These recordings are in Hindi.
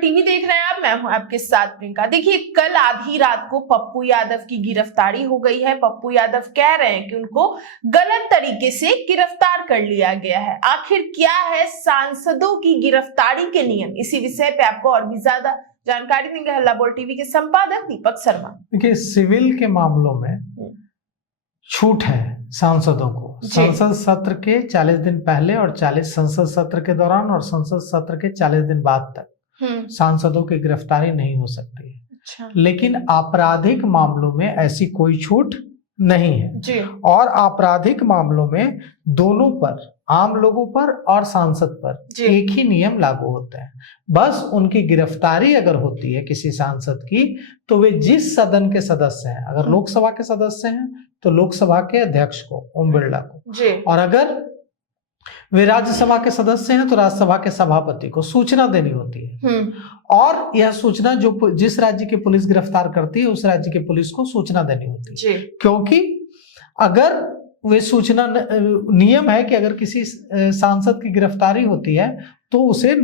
टीवी देख रहे हैं आप, मैं हूं आपके साथ प्रियंका। देखिए, कल आधी रात को पप्पू यादव की गिरफ्तारी हो गई है। पप्पू यादव कह रहे हैं कि उनको गलत तरीके से गिरफ्तार कर लिया गया है। आखिर क्या है सांसदों की गिरफ्तारी के नियम, इसी विषय पे आपको और भी ज्यादा जानकारी देंगे हल्ला बोल टीवी के संपादक दीपक शर्मा। देखिए, सिविल के मामलों में छूट है सांसदों को। संसद सत्र के 40 दिन पहले और 40 संसद सत्र के दौरान और संसद सत्र के 40 दिन बाद तक सांसदों की गिरफ्तारी नहीं हो सकती है। अच्छा। लेकिन आपराधिक मामलों में ऐसी कोई छूट नहीं है जी। और आपराधिक मामलों में दोनों पर, आम लोगों पर और सांसद पर एक ही नियम लागू होता है। बस उनकी गिरफ्तारी अगर होती है किसी सांसद की, तो वे जिस सदन के सदस्य हैं, अगर लोकसभा के सदस्य हैं तो लोकसभा के अध्यक्ष को, ओम बिरला को, और अगर वे राज्यसभा के सदस्य हैं तो राज्यसभा के सभापति को सूचना देनी होती है। और यह सूचना जो जिस राज्य की पुलिस गिरफ्तार करती है उस राज्य की पुलिस को सूचना देनी होती है। क्योंकि अगर वे सूचना, नियम है कि अगर किसी सांसद की गिरफ्तारी होती है तो उसे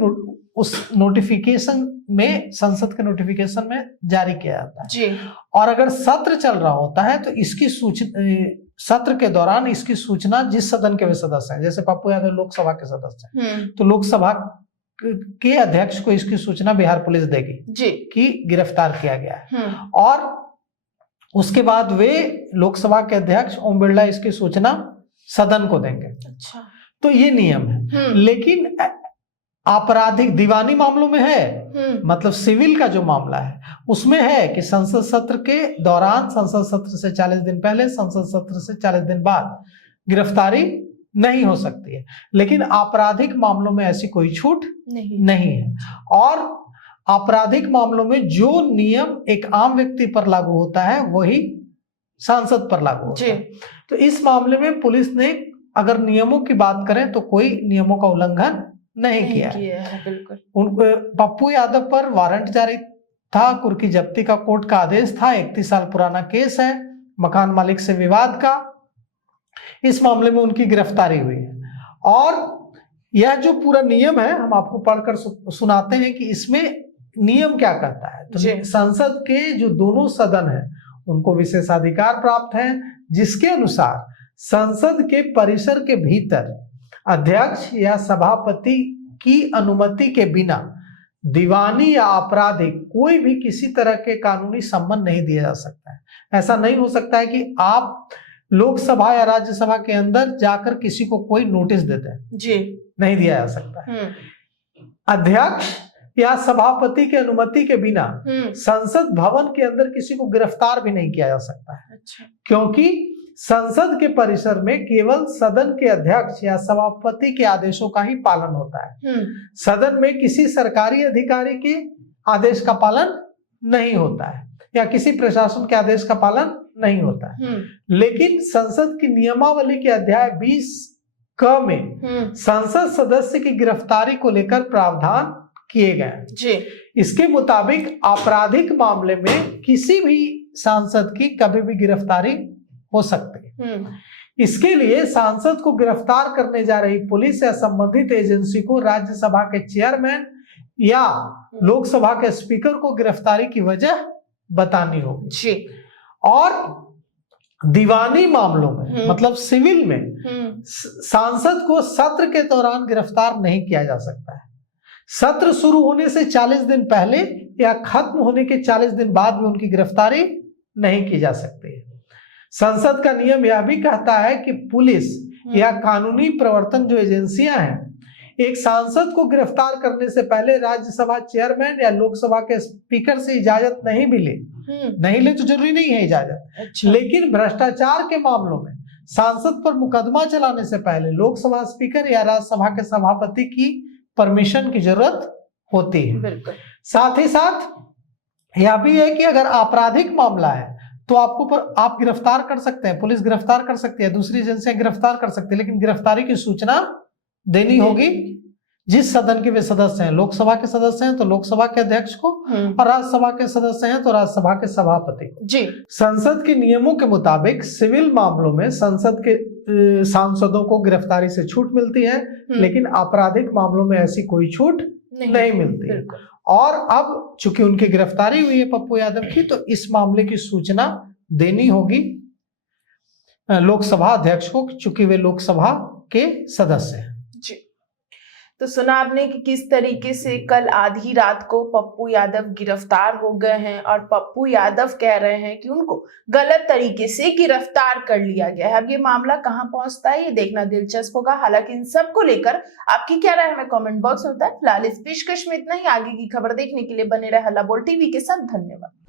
उस नोटिफिकेशन में, संसद के नोटिफिकेशन में जारी किया जाता है जी। और अगर सत्र चल रहा होता है तो इसकी सूचना, सत्र के दौरान इसकी सूचना जिस सदन के वे सदस्य हैं, जैसे पप्पू यादव लोकसभा के सदस्य हैं, तो लोकसभा के अध्यक्ष को इसकी सूचना बिहार पुलिस देगी जी कि गिरफ्तार किया गया है। और उसके बाद वे लोकसभा के अध्यक्ष ओम बिरला इसकी सूचना सदन को देंगे। अच्छा। तो ये नियम है। लेकिन आपराधिक दीवानी मामलों में है, मतलब सिविल का जो मामला है उसमें है कि संसद सत्र के दौरान, संसद सत्र से 40 दिन पहले, संसद सत्र से 40 दिन बाद गिरफ्तारी नहीं हो सकती है। लेकिन आपराधिक मामलों में ऐसी कोई छूट नहीं है। और आपराधिक मामलों में जो नियम एक आम व्यक्ति पर लागू होता है वही सांसद पर लागू होता है। तो इस मामले में पुलिस ने, अगर नियमों की बात करें तो कोई नियमों का उल्लंघन नहीं किया है। बिल्कुल। पप्पू यादव पर वारंट जारी था, कुर्की जब्ती का कोर्ट का आदेश था, 31 साल पुराना केस है, मकान मालिक से विवाद का। इस मामले में उनकी गिरफ्तारी हुई है और यह जो पूरा नियम है हम आपको पढ़कर सुनाते हैं कि इसमें नियम क्या कहता है। तो संसद के जो दोनों सदन हैं उनको विशेषाधिकार प्राप्त है, जिसके अनुसार संसद के परिसर के भीतर अध्यक्ष या सभापति की अनुमति के बिना दीवानी या आपराधिक कोई भी किसी तरह के कानूनी संबंध नहीं दिया जा सकता है। ऐसा नहीं हो सकता है कि आप लोकसभा या राज्यसभा के अंदर जाकर किसी को कोई नोटिस देते हैं जी, नहीं दिया जा सकता है। अध्यक्ष या सभापति की अनुमति के बिना संसद भवन के अंदर किसी को गिरफ्तार भी नहीं किया जा सकता है। अच्छा। क्योंकि संसद के परिसर में केवल सदन के अध्यक्ष या सभापति के आदेशों का ही पालन होता है। सदन में किसी सरकारी अधिकारी के आदेश का पालन नहीं होता है या किसी प्रशासन के आदेश का पालन नहीं होता है। लेकिन संसद की नियमावली के अध्याय 20 क में संसद सदस्य की गिरफ्तारी को लेकर प्रावधान किए गए। इसके मुताबिक आपराधिक मामले में किसी भी सांसद की कभी भी गिरफ्तारी हो सकती है। इसके लिए सांसद को गिरफ्तार करने जा रही पुलिस या संबंधित एजेंसी को राज्यसभा के चेयरमैन या लोकसभा के स्पीकर को गिरफ्तारी की वजह बतानी होगी। और दीवानी मामलों में, मतलब सिविल में, सांसद को सत्र के दौरान गिरफ्तार नहीं किया जा सकता है। सत्र शुरू होने से 40 दिन पहले या खत्म होने के 40 दिन बाद भी उनकी गिरफ्तारी नहीं की जा सकती है। संसद का नियम यह भी कहता है कि पुलिस या कानूनी प्रवर्तन जो एजेंसियां हैं, एक सांसद को गिरफ्तार करने से पहले राज्यसभा चेयरमैन या लोकसभा के स्पीकर से इजाजत नहीं भी ले, नहीं ले तो जरूरी नहीं है इजाजत। अच्छा। लेकिन भ्रष्टाचार के मामलों में सांसद पर मुकदमा चलाने से पहले लोकसभा स्पीकर या राज्यसभा के सभापति की परमिशन की जरूरत होती है। बिल्कुल। साथ ही साथ यह भी है कि अगर आपराधिक मामला है तो आप गिरफ्तार कर सकते हैं, पुलिस गिरफ्तार कर सकती है, दूसरी एजेंसियां गिरफ्तार कर सकती है, लेकिन गिरफ्तारी की सूचना देनी होगी जिस सदन के वे सदस्य हैं। लोकसभा के सदस्य हैं तो लोकसभा के अध्यक्ष को और राज्यसभा के सदस्य हैं तो राज्यसभा के सभापति को। जी। संसद के नियमों के मुताबिक सिविल मामलों में संसद के सांसदों को गिरफ्तारी से छूट मिलती है, लेकिन आपराधिक मामलों में ऐसी कोई छूट नहीं मिलती। बिल्कुल। और अब चूंकि उनकी गिरफ्तारी हुई है पप्पू यादव की, तो इस मामले की सूचना देनी होगी लोकसभा अध्यक्ष को, चूंकि वे लोकसभा के सदस्य हैं। जी, तो सुना आपने कि किस तरीके से कल आधी रात को पप्पू यादव गिरफ्तार हो गए हैं और पप्पू यादव कह रहे हैं कि उनको गलत तरीके से गिरफ्तार कर लिया गया है। अब ये मामला कहां पहुंचता है ये देखना दिलचस्प होगा। हालांकि इन सब को लेकर आपकी क्या राय हमें कमेंट बॉक्स में बताएं। फिलहाल इस पेशकश में इतना ही। आगे की खबर देखने के लिए बने रहे हल्ला बोल टीवी के साथ। धन्यवाद।